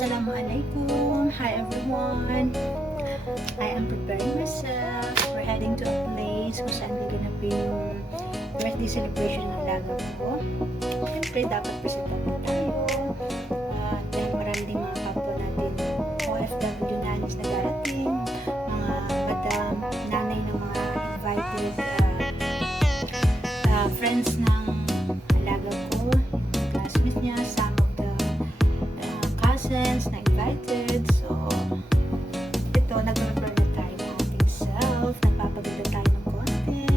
Assalamualaikum. Hi everyone. I am preparing myself. We're heading to a place kung saan gaganapin yung birthday celebration ng alaga ko. Siyempre, dapat presentable tayo. Dahil marami ding mga kapwa natin OFW nanis na darating. Mga madam, nanay ng mga invited friends ng alaga ko. Classmates niya, some of the cousins na invited. So, ito, nag-prepare na tayo ng ating self. Nagpapaganda tayo ng konti.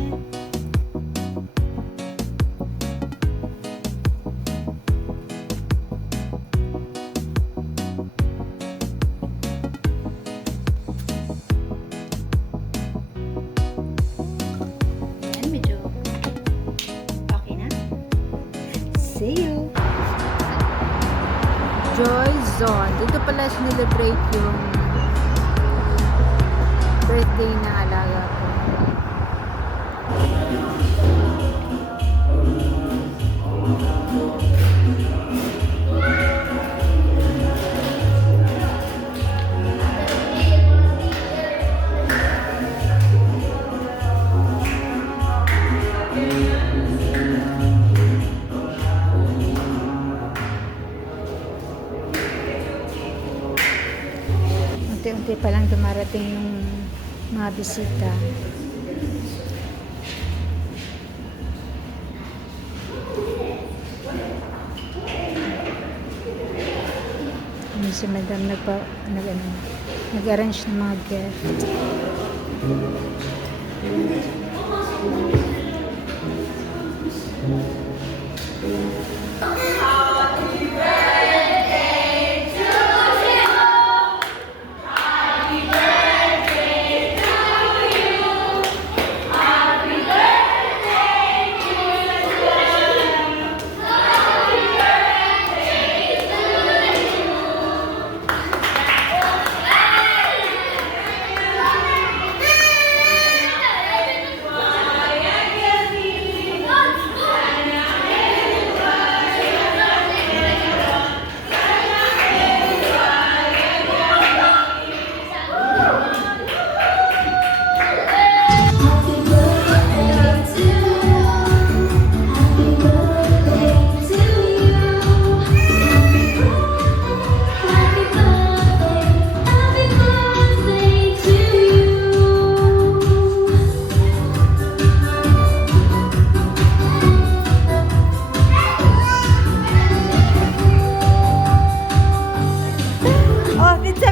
Ayan, medyo okay na. See you! Joy Zone. Dito pala sinelebrate yung birthday na alaga ko. Unti-unti pa lang dumarating yung mga bisita. Ano si madam nag-arrange ng mga gift.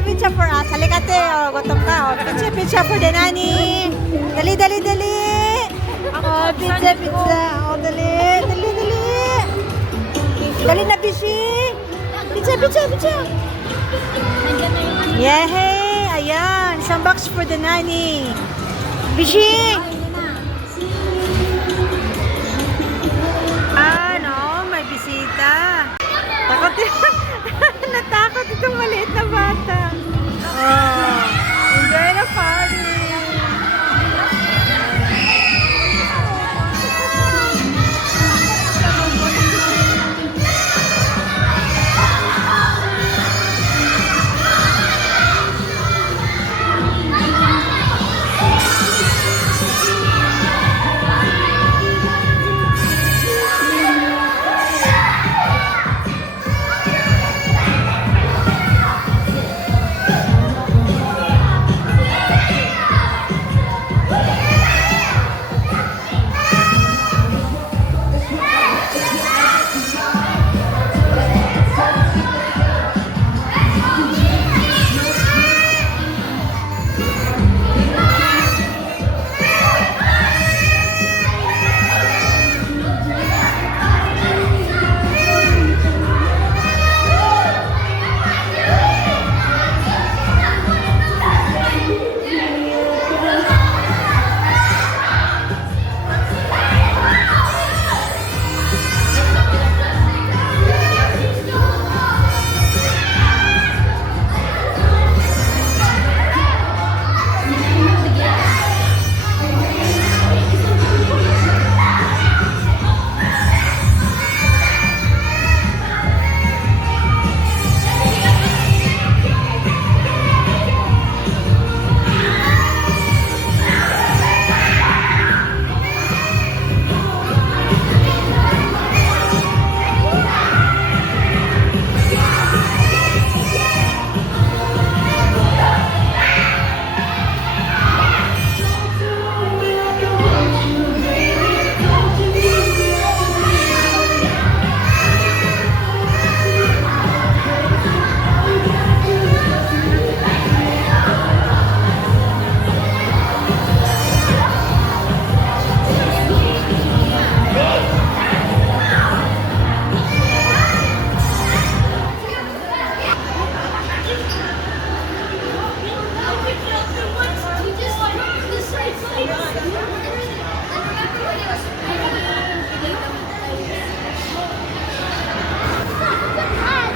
Pizza for us. Halikate, gutom ka. Pizza for the nani. Dali. Pizza. Dali. Dali na, Bishi. Pizza. Yehey! Ayan, isang box for the nani. Bishi! Ano, may bisita. Takot natakot itong maliit na bata. Oh, enjoy the party.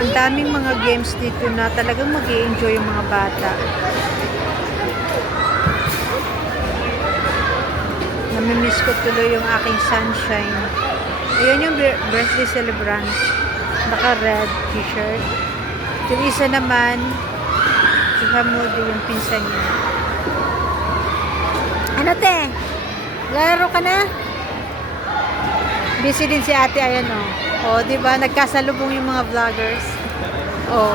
Ang daming mga games dito na talagang mag-i-enjoy yung mga bata. Namimiss ko tuloy yung aking sunshine. Ayan yung birthday celebrant. Naka-red t-shirt. Yung isa naman, si Hamoudi, yung pinsan niya. Ano te? Laro ka na? Busy din si ate, ayan o. O, diba? Nagkasalubong yung mga vloggers. O.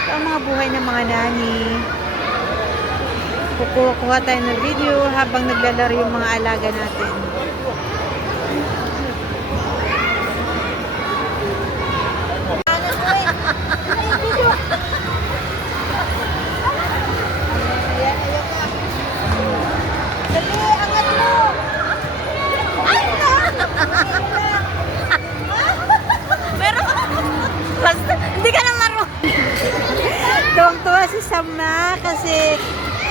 Ito ang mga buhay ng mga nani. Kukuha tayo ng video habang naglalaro yung mga alaga natin. Hindi ka na marunong. Tuwang-tuwa si Sama kasi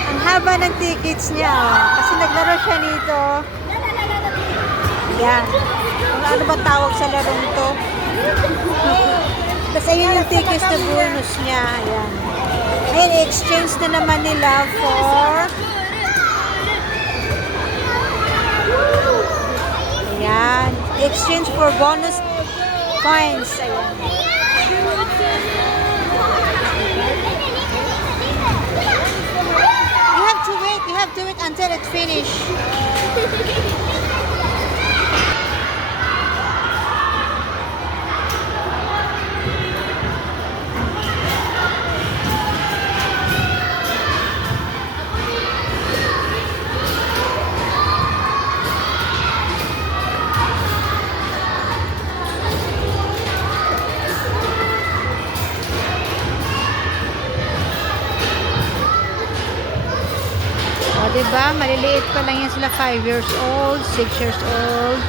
ang haba ng tickets niya. Kasi naglaro siya nito. Yan. Ano ba tawag sa larong to? Tapos ayun yung tickets na bonus niya. Ayan. Ayun, exchange na naman nila for ayan. Exchange for bonus coins. Ayan. You have to wait until it's finished. Diba? Maliliit pa lang yan sila. 5 years old, 6 years old.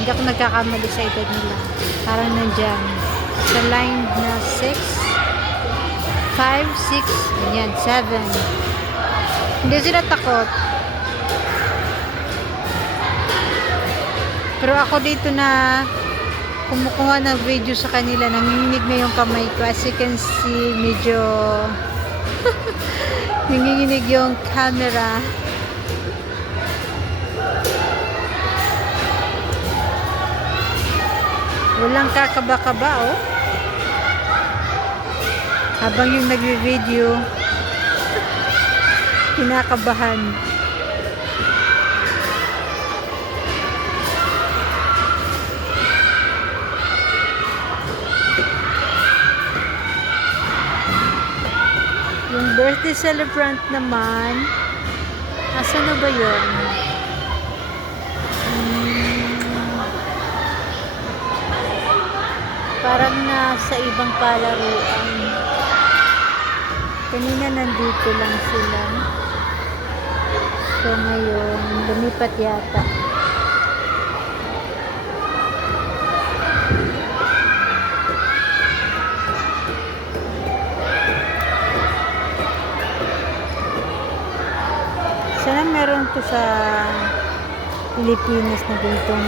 Hindi ako nagkakamali sa edad nila. Parang nandyan. Sa line na 6, 5, 6, ganyan, 7. Hindi sila takot. Pero ako dito na kumukuha ng video sa kanila, nanginginig na yung kamay ko. As you can see, medyo nanginginig yung camera. Walang kakaba-kaba, oh. Habang yung nagvi-video, kinakabahan. Yung birthday celebrant naman, asan na ba yun? Parang nasa ibang palaruan. Kanina nandito lang sila. So ngayon, lumipat yata. Sana meron to sa Pilipinas na ganitong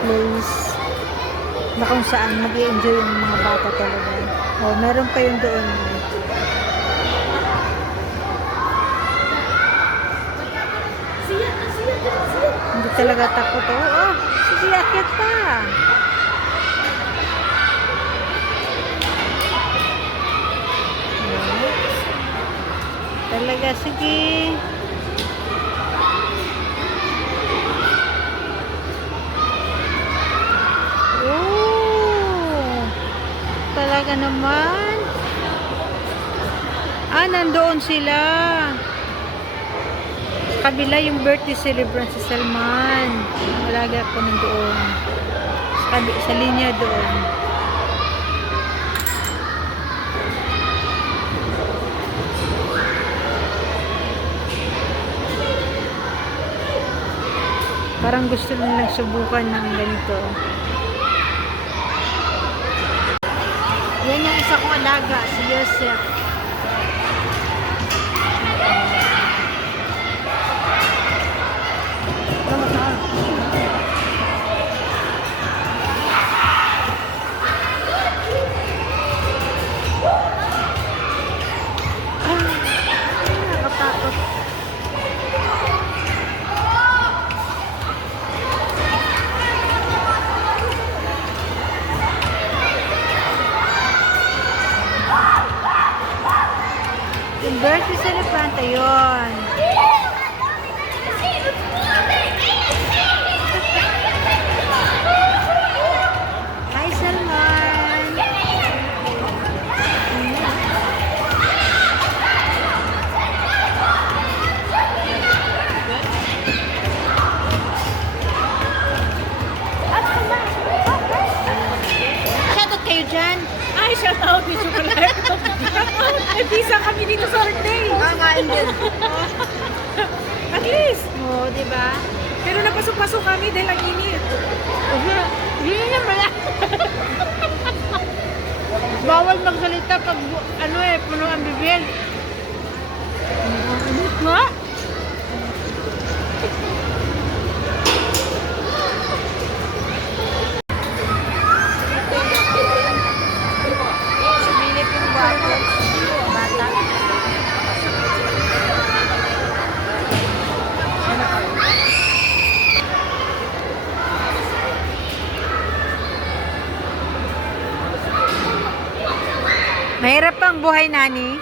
place na kung saan mag-i-enjoy yung mga bata talaga. O, meron pa yung doon. Hindi talaga takot. Oh, sige, akit pa. Talaga, sige. Oh, talaga naman. Nandoon sila. Sa kabila yung birthday celebrant si Salman. Wala ako nandoon. Sa linya doon. Parang gusto nilang subukan ng ganito. Yan yung isa kong alaga, si Yosef. Yung birthday celebrant, ayun. Hi, Salman. Shoutout kayo dyan. Ay, shout out ni Chocolate. May visa kami dito sa birthday. Kakain din. At least. Oo, di ba? Pero napasok-pasok kami dahil ang init. Yun naman yan. Bawal magsalita pag ano eh, puno ang bibig. Nga? Sumilip yung bata. Bata. Mahirap pang buhay, Nani.